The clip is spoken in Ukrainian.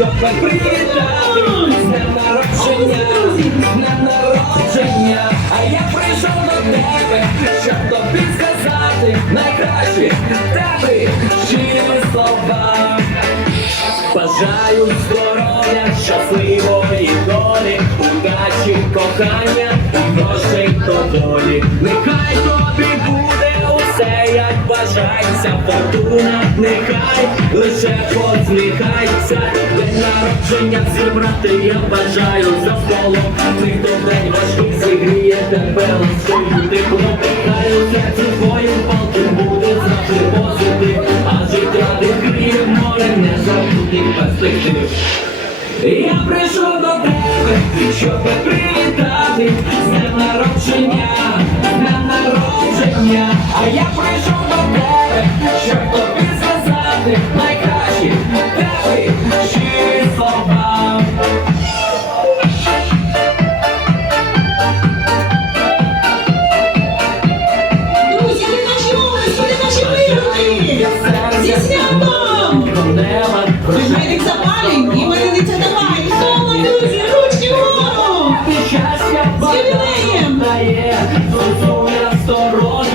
щоб з днем народження, днем народження, а я прийшов до тебе, щоб тобі сказати найкраще тебе щирі слова. Бажаю здоров'я, щасливої долі, удачі, кохання, грошей та долі. Як фортуна, нехай лише посміхайся. День народження зібрати я бажаю за столом. Тих день важкий зігріє тебе ласкою тепло. Хай у серці твоїм буде завжди позитив, а життя відкриє море незабутніх перспектив. Я прийшов до тебе, щоб привітати А я прийшов до тебе, щоб тобі сказати найкращі тебе чи. Друзі, ви начнулись, ви начали! Зі святом! Ви мене і мене давай! Соло, друзі, ручки вгору! З ювілеєм! Сусуня сторона!